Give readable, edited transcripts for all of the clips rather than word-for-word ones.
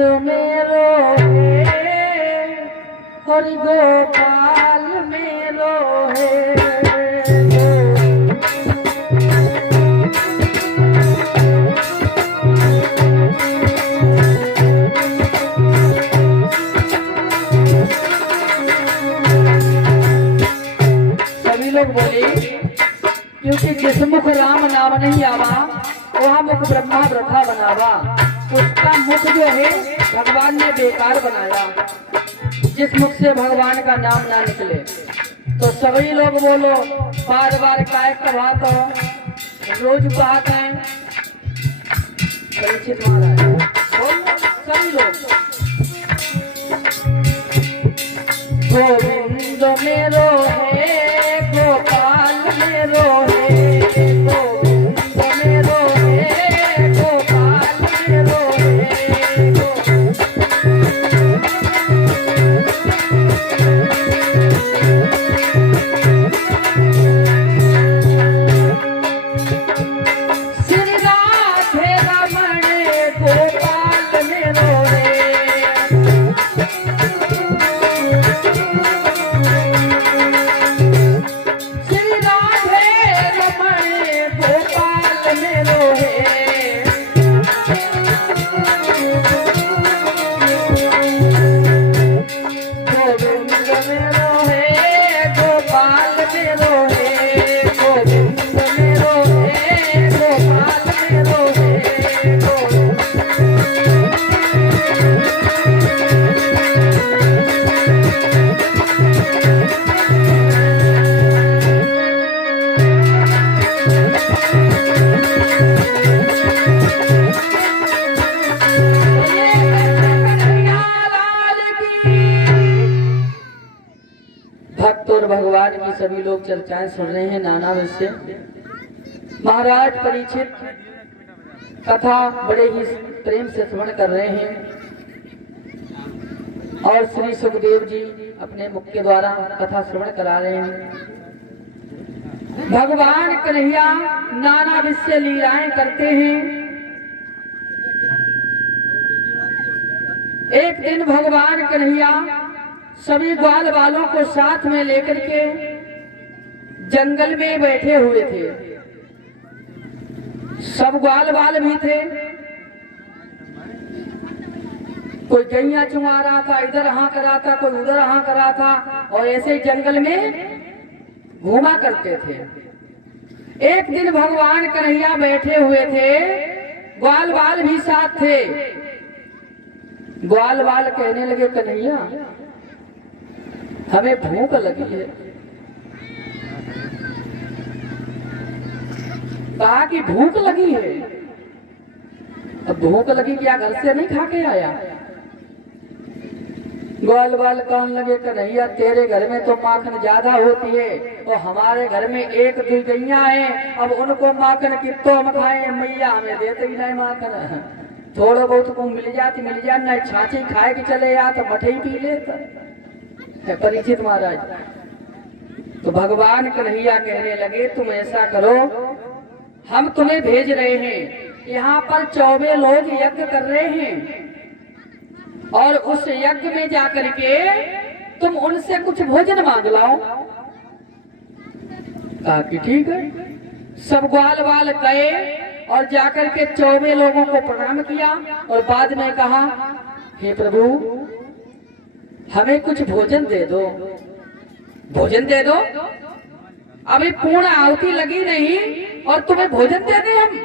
मेरो है हरि गोपाल मेरो है। सभी लोग बोले क्योंकि जिस मुख राम नाम नहीं आवा वहाँ मुख ब्रह्मा व्रथा बनावा। उसका मुख जो है भगवान ने बेकार बनाया, जिस मुख से भगवान का नाम ना निकले। तो सभी लोग बोलो बार बार काय कहा तो रोज बात है परीक्षित महाराज बोलो सभी लोग गोविंद मेरो है गोपाल मेरो है गोविंद मेरो है गोपाल मेरो है। श्री राधे रमण गोपाल मेरो है। श्री राधे रमण गोपाल मेरो है। गोविंद मेरो है गोपाल मेरो है गोविंद मेरो है गोपाल मेरो है। भक्त और भगवान की सभी लोग चर्चाएं सुन रहे हैं नाना विषय। महाराज परीक्षित कथा बड़े ही प्रेम से श्रवण कर रहे हैं और श्री सुखदेव जी अपने मुख के द्वारा कथा श्रवण करा रहे हैं। भगवान कन्हैया नाना विषय लीलाएं करते हैं। एक दिन भगवान कन्हैया सभी ग्वाल वालों को साथ में लेकर के जंगल में बैठे हुए थे। सब ग्वाल वाल भी थे। कोई गैया चुमा रहा था, इधर हाँक रहा था, कोई उधर हाँक रहा था और ऐसे जंगल में घूमा करते थे। एक दिन भगवान कन्हैया बैठे हुए थे, ग्वाल वाल भी साथ थे। ग्वाल वाल कहने लगे कन्हैया हमें भूख लगी है। कहा कि भूख लगी है। अब भूख लगी क्या घर से नहीं खा के आया? ग्वाल वाल कहने लगे कन्हैया तेरे घर में तो माखन ज्यादा होती है और हमारे घर में एक दो गैया है। अब उनको माखन कितो हम खाए, मैया हमें देते ही नहीं माखन। थोड़ा बहुत को मिल जाती न छाछी खाए कि चले या तो मठे ही पी ले है परीक्षित महाराज। तो भगवान कन्हैया कहने लगे तुम ऐसा करो, हम तुम्हें भेज रहे हैं। यहाँ पर 24 लोग यज्ञ कर रहे हैं और उस यज्ञ में जाकर के तुम उनसे कुछ भोजन मांग लाओ। कहा कि ठीक है। सब ग्वाल वाल गए और जाकर के 24 लोगों को प्रणाम किया और बाद में कहा हे प्रभु हमें कुछ भोजन दे दो, भोजन दे दो। अभी पूर्ण आहुति लगी नहीं और तुम्हें भोजन दे दे हम?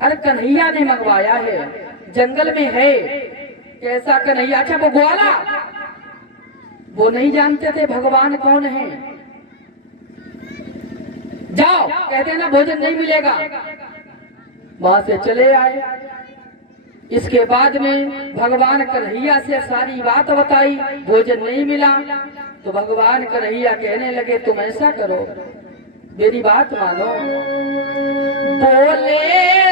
अरे कन्हैया ने मंगवाया है, जंगल में है। कैसा कन्हैया? अच्छा वो ग्वाला, वो नहीं जानते थे भगवान कौन है। जाओ कहते ना भोजन नहीं मिलेगा। वहां से चले आए। इसके बाद में भगवान कन्हैया से सारी बात बताई, भोजन नहीं मिला। तो भगवान कन्हैया कहने लगे तुम ऐसा करो, मेरी बात मानो। बोले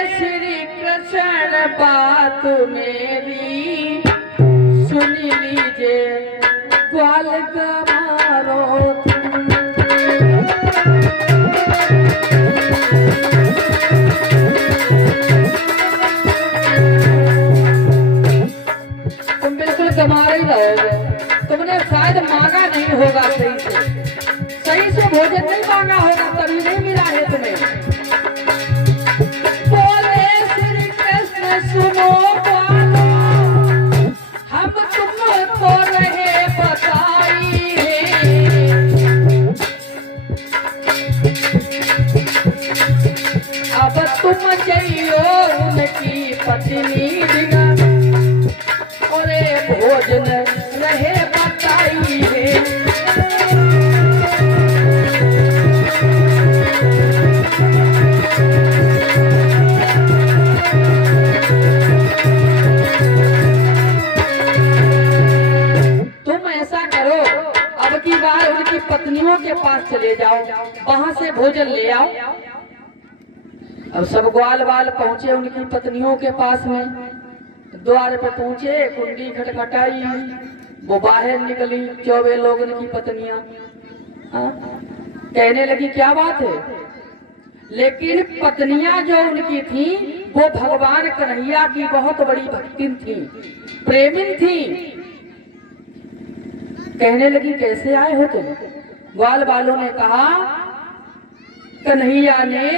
श्री कृष्ण बात मेरी सुन लीजिए ग्वाल गवारो। रहोगे। तुमने शायद मांगा नहीं होगा सही से भोजन नहीं मांगा होगा, तभी नहीं मिला है तुम्हें। बोले श्री कृष्ण सुनो बालो, हम तुमको रहे बताई है। अब तुम जइयो उनकी पत्नी बिना, और भोजन रहे बताई है। तुम ऐसा करो, अब की बार उनकी पत्नियों के पास चले जाओ, वहां से भोजन ले आओ। अब सब ग्वाल बाल पहुंचे उनकी पत्नियों के पास में, द्वार पे पहुंचे, कुंडी खटखटाई, वो बाहर निकली 24 लोग उनकी पत्नियां। कहने लगी क्या बात है, लेकिन पत्नियां जो उनकी थी वो भगवान कन्हैया की बहुत बड़ी भक्तिन थी, प्रेमिन थी। कहने लगी कैसे आए हो तुम? ग्वाल बालों ने कहा कन्हैया ने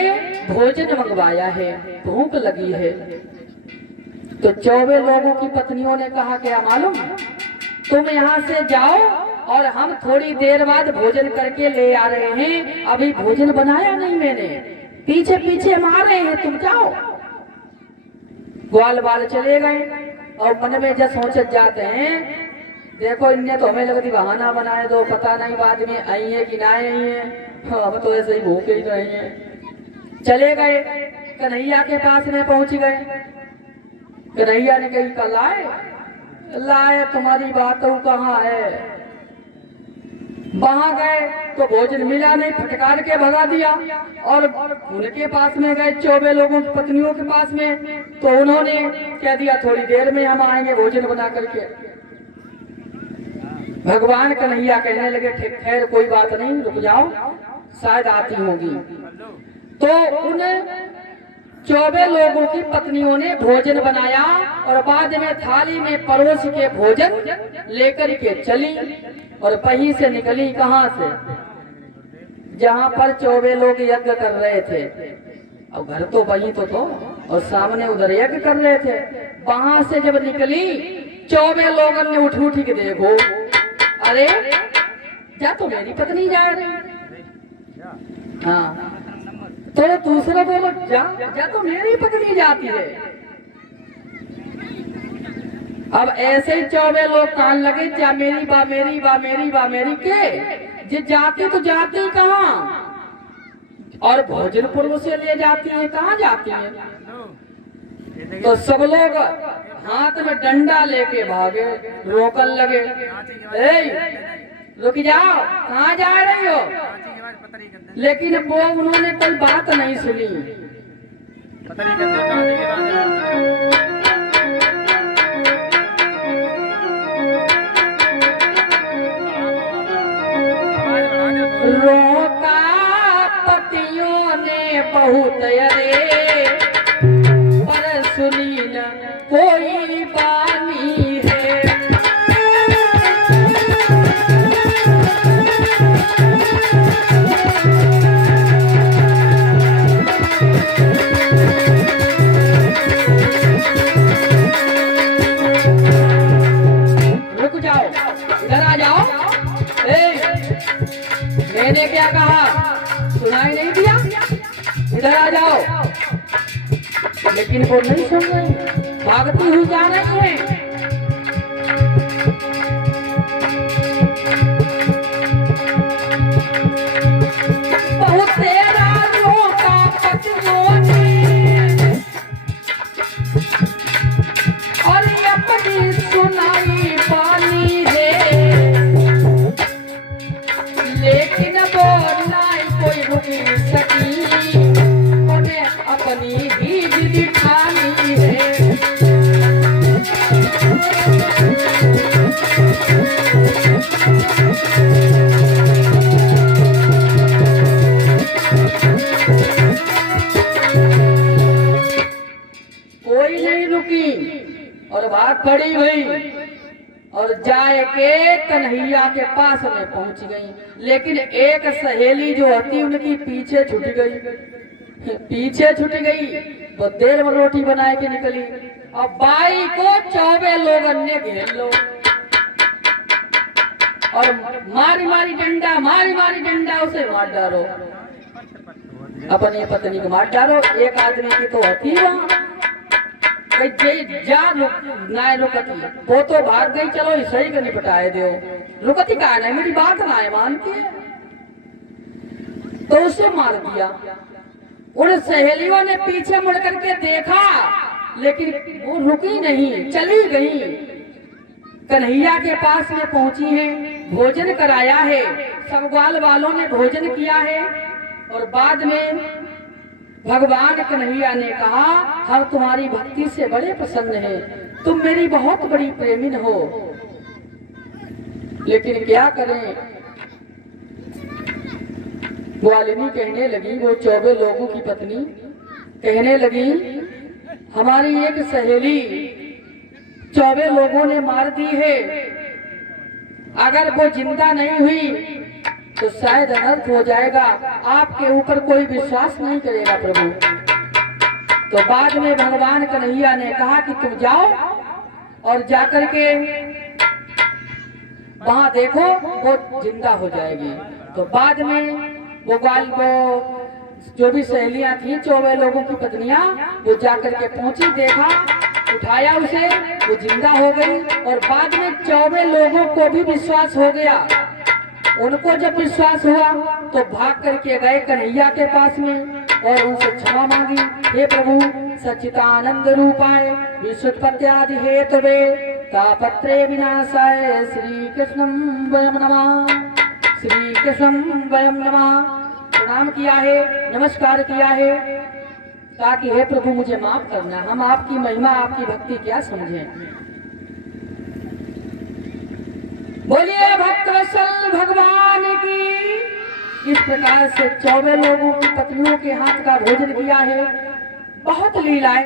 भोजन मंगवाया है, भूख लगी है। तो 24 लोगों की पत्नियों ने कहा क्या मालूम, तुम यहाँ से जाओ और हम थोड़ी देर बाद भोजन करके ले आ रहे हैं, अभी भोजन बनाया नहीं मैंने, पीछे पीछे मार रहे हैं, तुम जाओ। ग्वाल बाल चले गए और मन में जब सोचत जाते हैं, देखो इनने तो हमें लगती बहाना बनाए दो, पता नहीं बाद में आई है कि ना आई है, हम तो ऐसे ही भूखे ही रहे हैं। चले गए, कन्हैया के पास में पहुंच गए। कन्हैया ने कही कल लाए तुम्हारी बात कहाँ है? वहां गए तो भोजन मिला नहीं, फटकार के भगा दिया। और उनके पास में गए 24 लोगों की पत्नियों के पास में, तो उन्होंने कह दिया थोड़ी देर में हम आएंगे भोजन बना करके। भगवान कन्हैया कहने लगे ठीक खैर कोई बात नहीं, रुक जाओ, शायद आती होगी। तो उन 24 लोगों की पत्नियों ने भोजन बनाया और बाद में थाली में परोस के भोजन लेकर के चली और वहीं से निकली। कहां से? जहां पर 24 लोग यज्ञ कर रहे थे, और घर तो वहीं तो और सामने उधर यज्ञ कर रहे थे। वहां से जब निकली 24 लोगों ने उठ के देखो, अरे जा तो मेरी पत्नी जा रही, हाँ तो दूसरा बोलो जा तो मेरी पत्नी जाती है। अब ऐसे ही 24 लोग कान लगे, जा मेरी बा मेरी बा मेरी बा मेरी के, जे जाती तो जाती कहाँ, और भोजन पूर्व से ले जाती है, कहाँ जाती है। तो सब लोग हाथ में डंडा लेके भागे, रोकन लगे, रुक जाओ, कहाँ जा रही हो? लेकिन वो उन्होंने कोई बात नहीं सुनी। रोका पतियों ने बहुत, अरे पर सुनी न कोई बानी है। रुक जाओ, इधर आ जाओ। मैंने क्या कहा सुनाई नहीं दिया? इधर आ जाओ। लेकिन वो नहीं सुन रही, भागती हुई जा रही है। बहुत तेरा रोका पतियों ने और अपनी सुनाई पानी है, लेकिन वो नहीं कोई रुक सकी, उन्हें अपनी ही विधि ठानी है। कोई नहीं रुकी और बात खड़ी हुई और जाए के कन्हैया के पास में पहुंच गई। लेकिन एक सहेली जो होती उनकी पीछे छूट गई। वो देर में रोटी बनाए के निकली। अब बाई को 24 लोगन ने घेर लो और मारी मारी डंडा उसे मार डालो। अपनी पत्नी को मार डालो। एक आदमी की तो होती है जा रुकती, वो तो भाग गई, चलो सही का निपटाए दो। रुकती कहा नहीं, मेरी बात ना है मानती है, तो उसे मार दिया। उन सहेलियों ने पीछे मुड़ करके देखा, लेकिन वो रुकी नहीं, चली गई। कन्हैया के पास में पहुंची है, भोजन कराया है, सब ग्वाल वालों ने भोजन किया है। और बाद में भगवान कन्हैया ने कहा, हम तुम्हारी भक्ति से बड़े प्रसन्न हैं, तुम मेरी बहुत बड़ी प्रेमिन हो। लेकिन क्या करें, ग्वालिनी कहने लगी, वो 24 लोगों की पत्नी कहने लगी, हमारी एक सहेली 24 लोगों ने मार दी है, अगर वो जिंदा नहीं हुई तो शायद अनर्थ हो जाएगा, आपके ऊपर कोई विश्वास नहीं करेगा प्रभु। तो बाद में भगवान कन्हैया ने कहा कि तुम जाओ और जाकर के वहां देखो, वो जिंदा हो जाएगी। तो बाद में वो ग्वाल को जो भी सहेलियां थी 24 लोगों की पत्नियां, वो जाकर के पहुंची, देखा, उठाया उसे, वो जिंदा हो गई। और बाद में 24 लोगों को भी विश्वास हो गया। उनको जब विश्वास हुआ तो भाग करके गए कन्हैया के पास में और उनसे क्षमा मांगी। हे प्रभु, सच्चिदानंद रूपाय विश्वोत्पत्त्यादि हेतवे तापत्रे विनाशाय श्री कृष्णं वयं नमः। श्री कृष्णं वयं नमः। प्रणाम किया है, नमस्कार किया है, ताकि हे प्रभु मुझे माफ करना, हम आपकी महिमा आपकी भक्ति क्या समझें। बोलिए भक्तवत्सल भगवान की। इस प्रकार से 24 लोगों की पत्नियों के हाथ का भोजन किया है। बहुत लीलाएं